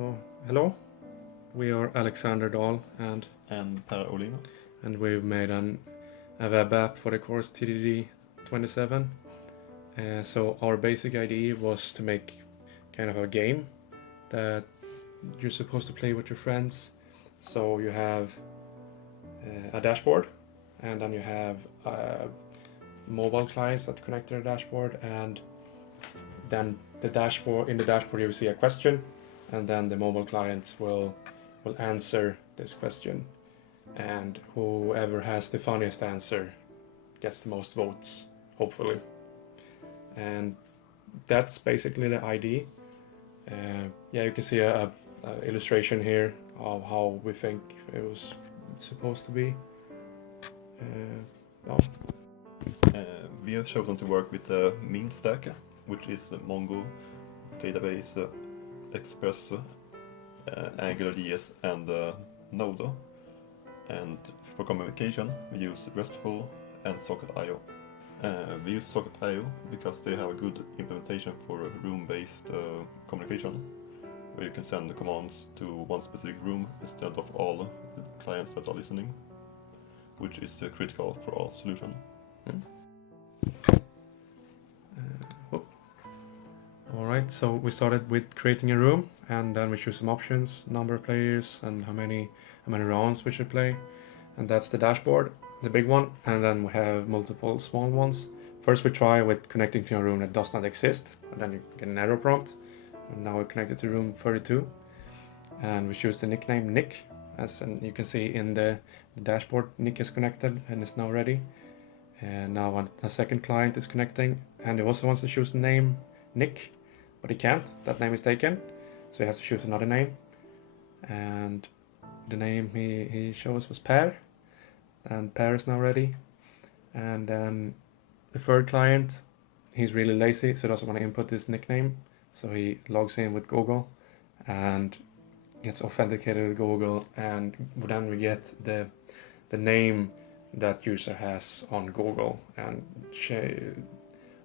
So, hello, we are Alexander Dahl and Per Olin. And we've made a web app for the course TDDD27. So our basic idea was to make kind of a game that you're supposed to play with your friends. So you have a dashboard, and then you have mobile clients that connect to the dashboard, and then in the dashboard you will see a question, and then the mobile clients will answer this question, and whoever has the funniest answer gets the most votes, hopefully. And that's basically the idea. Yeah, you can see a illustration here of how we think it was supposed to be. We have chosen to work with the main stack, which is the Mongo, Database, Express, AngularJS, and Node. And for communication, we use RESTful and Socket.io. We use Socket.io because they have a good implementation for room-based communication, where you can send the commands to one specific room instead of all the clients that are listening, which is critical for our solution. Alright, so we started with creating a room, and then we choose some options, number of players, and how many rounds we should play. And that's the dashboard, the big one, and then we have multiple small ones. First we try with connecting to a room that does not exist, and then you get an error prompt. And now we're connected to room 32, and we choose the nickname Nick. As you can see in the dashboard, Nick is connected and is now ready. And now a second client is connecting, and he also wants to choose the name Nick, but he can't, that name is taken, so he has to choose another name. And the name he chose was Per, and Per is now ready. And then the third client, he's really lazy, so he doesn't want to input his nickname, so he logs in with Google and gets authenticated with Google, and then we get the name that user has on Google, and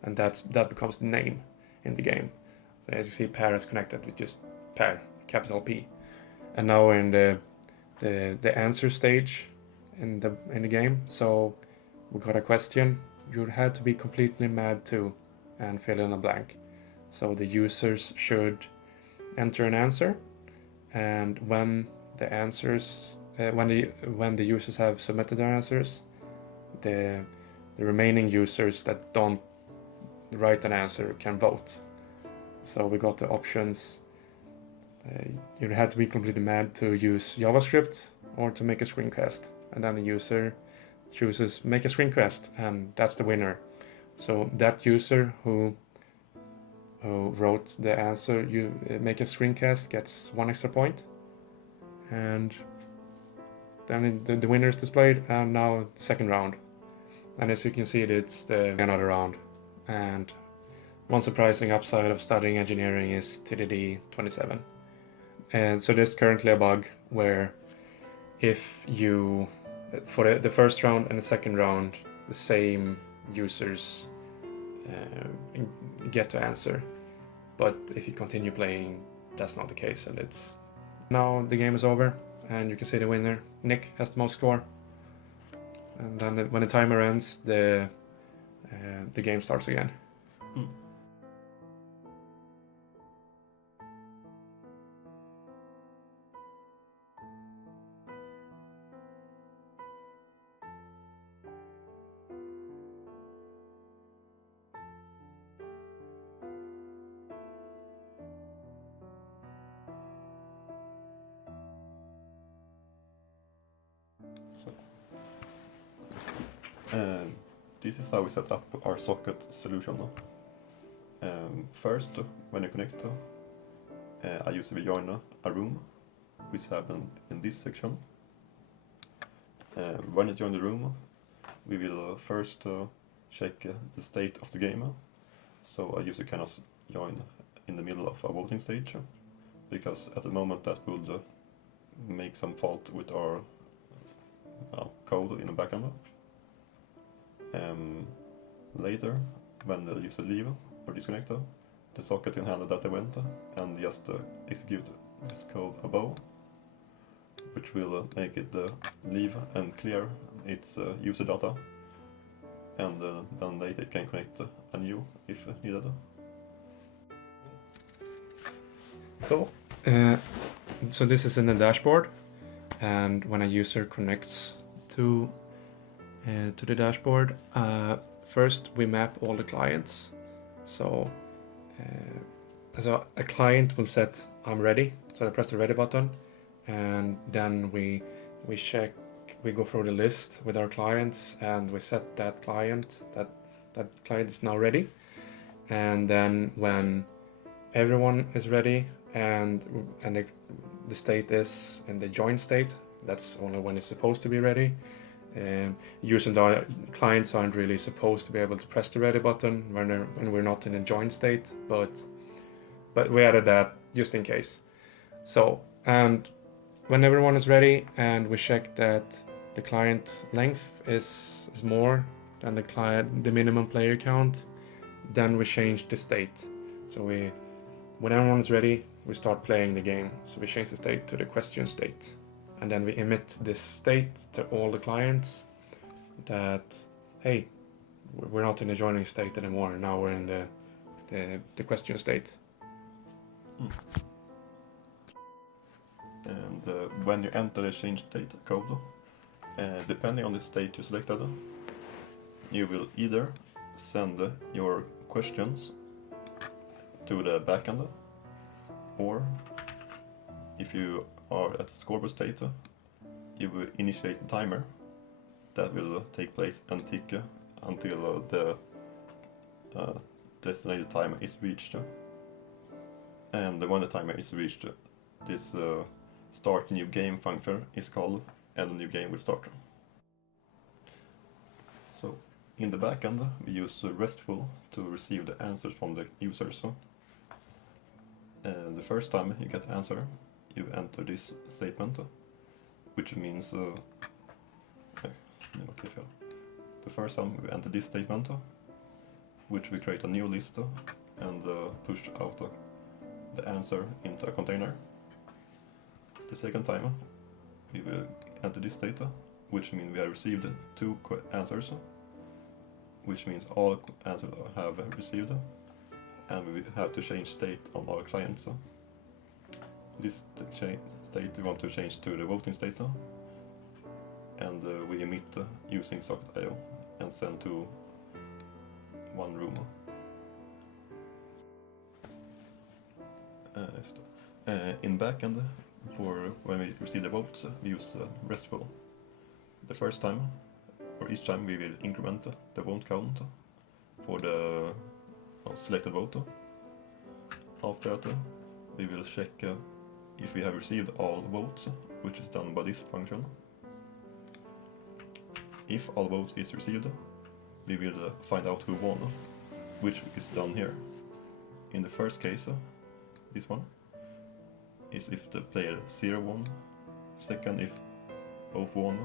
that becomes the name in the game. So as you see, Per is connected with just Per, capital P. And now we're in the answer stage in the game. So we got a question. You had to be completely mad too and fill in a blank. So the users should enter an answer, and when the answers when the users have submitted their answers, the remaining users that don't write an answer can vote. So we got the options. You had to be completely mad to use JavaScript or to make a screencast, and then the user chooses make a screencast, and that's the winner. So that user who wrote the answer, you make a screencast, gets 1 extra point, and then the winner is displayed. And now the second round, and as you can see, it's another round. And one surprising upside of studying engineering is TDD27. And so there's currently a bug where if you, for the first round and the second round, the same users get to answer. But if you continue playing, that's not the case, and it's... Now the game is over, and you can see the winner. Nick has the most score. And then when the timer ends, the game starts again. This is how we set up our socket solution. First, when you connect, I usually join a room, which happens in this section. When you join the room, we will first check the state of the game. So I usually cannot join in the middle of a voting stage, because at the moment that would make some fault with our code in the backend. Later, when the user leave or disconnect, the socket can handle that event and just execute this code above, which will make it leave and clear its user data, and then later it can connect anew if needed. So this is in the dashboard, and when a user connects to the dashboard, first we map all the clients. So a client will set I'm ready, so I press the ready button, and then we check, we go through the list with our clients, and we set that client is now ready. And then when everyone is ready and the state is in the join state, that's only when it's supposed to be ready. Users and clients aren't really supposed to be able to press the ready button when we're not in a join state, but we added that just in case. So, and when everyone is ready and we check that the client length is more than the minimum player count, then we change the state. So when everyone is ready, we start playing the game. So we change the state to the question state, and then we emit this state to all the clients that, hey, we're not in the joining state anymore. Now we're in the question state. And when you enter the change state code, depending on the state you selected, you will either send your questions to the backend, or if you are at the scoreboard state, you will initiate a timer that will take place and tick until the designated timer is reached. And when the timer is reached, this start new game function is called, and a new game will start. So in the backend, we use RESTful to receive the answers from the users. And the first time you get answer, you enter this statement, which means the first time we enter this statement, which we create a new list and push out the answer into a container. The second time we will enter this data, which means we have received 2 answers, which means all answers have received, and we have to change state on our clients. This state we want to change to the voting state, and we emit using socket.io and send to one room. In backend, for when we receive the votes, we use RESTful. The first time, or each time, we will increment the vote count for the selected vote. After that, we will check if we have received all votes, which is done by this function. If all votes is received, we will find out who won, which is done here. In the first case, this one is if the player 0 won, second if both won,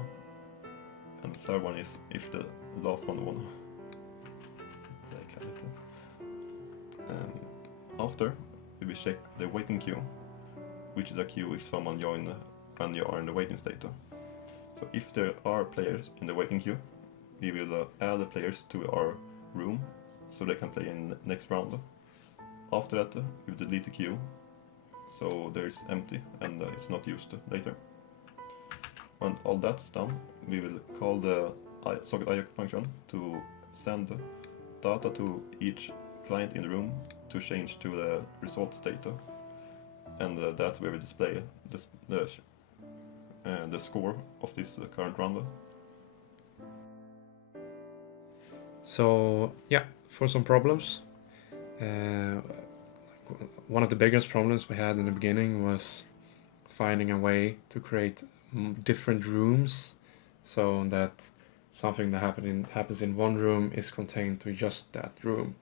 and the third one is if the last one won. After, we will check the waiting queue, which is a queue if someone joined when you are in the waiting state. So if there are players in the waiting queue, we will add the players to our room so they can play in the next round. After that, we will delete the queue, so there is empty and it's not used later. When all that's done, we will call the socket.io function to send data to each client in the room to change to the result state, and that's where we display the score of this current round. So yeah, for some problems, one of the biggest problems we had in the beginning was finding a way to create different rooms, so that something that happens in one room is contained to just that room.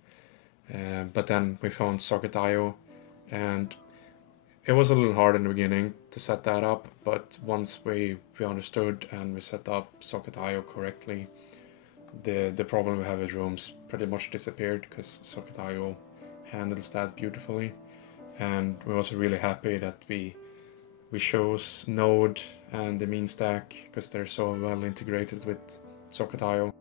But then we found socket.io, and it was a little hard in the beginning to set that up, but once we understood and we set up socket.io correctly, the problem we have with rooms pretty much disappeared, because socket.io handles that beautifully. and we're also really happy that we chose Node and the mean stack because they're so well integrated with Socket.io.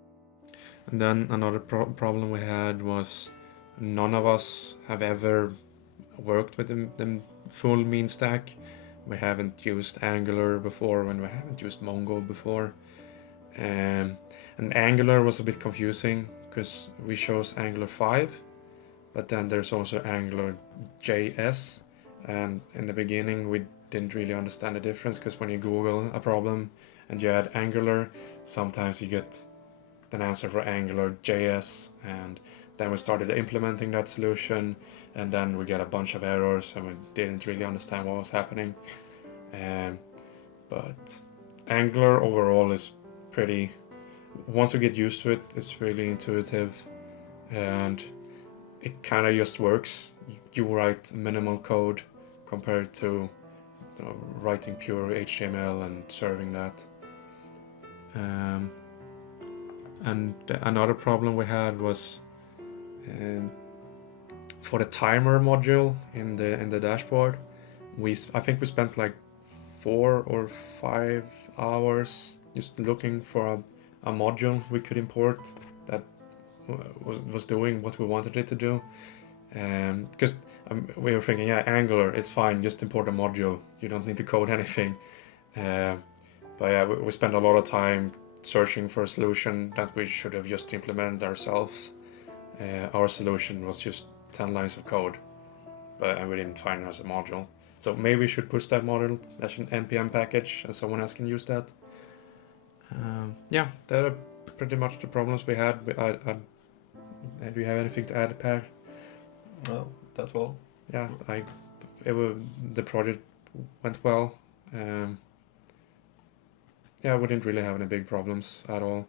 And then another problem we had was none of us have ever worked with the full mean stack. We haven't used Angular before, when we haven't used Mongo before. And Angular was a bit confusing because we chose Angular 5, but then there's also Angular JS, and in the beginning we didn't really understand the difference, because when you Google a problem and you add Angular, sometimes you get an answer for Angular JS, and then we started implementing that solution, and then we get a bunch of errors and we didn't really understand what was happening. But Angular overall is pretty, once you get used to it, it's really intuitive, and it kind of just works. You write minimal code compared to writing pure HTML and serving that. And another problem we had was for the timer module in the dashboard. I think we spent like 4 or 5 hours just looking for a module we could import that was doing what we wanted it to do. Because we were thinking, yeah, Angular, it's fine, just import a module, you don't need to code anything. But yeah, we spent a lot of time searching for a solution that we should have just implemented ourselves. Our solution was just 10 lines of code, and we didn't find it as a module. So maybe we should push that module as an npm package, and someone else can use that. Yeah, that are pretty much the problems we had. Do you have anything to add, Per? No, that's all. Yeah, the project went well. Yeah, we didn't really have any big problems at all.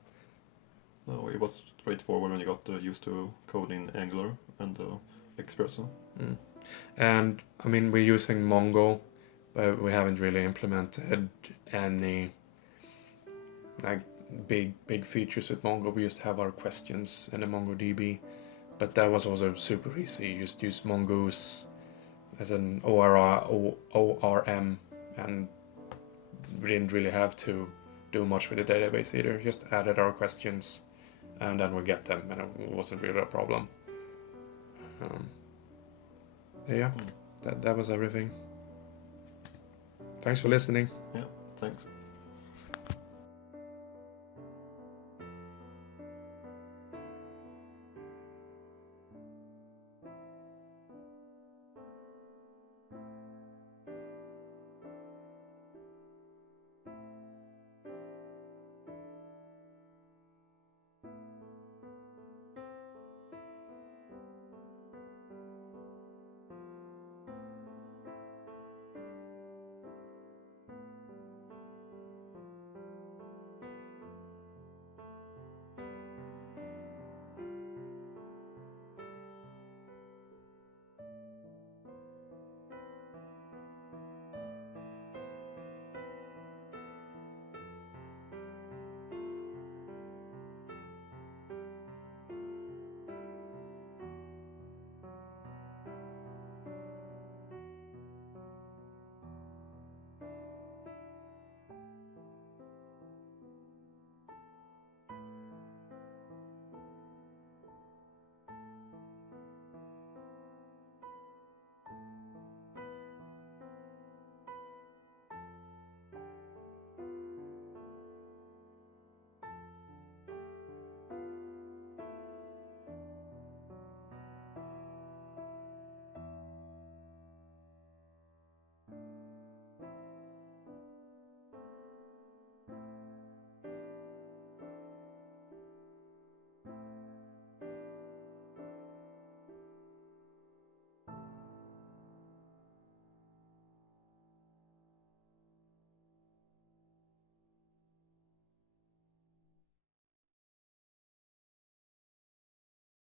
No, it was straightforward when you got used to coding Angular and Express. And I mean, we're using Mongo, but we haven't really implemented any like big features with Mongo. We just have our questions in the MongoDB, but that was also super easy. You just use Mongoose as an ORM, and we didn't really have to do much with the database either. Just added our questions, and then we get them, and it wasn't really a problem. Yeah, that was everything. Thanks for listening. Yeah, thanks.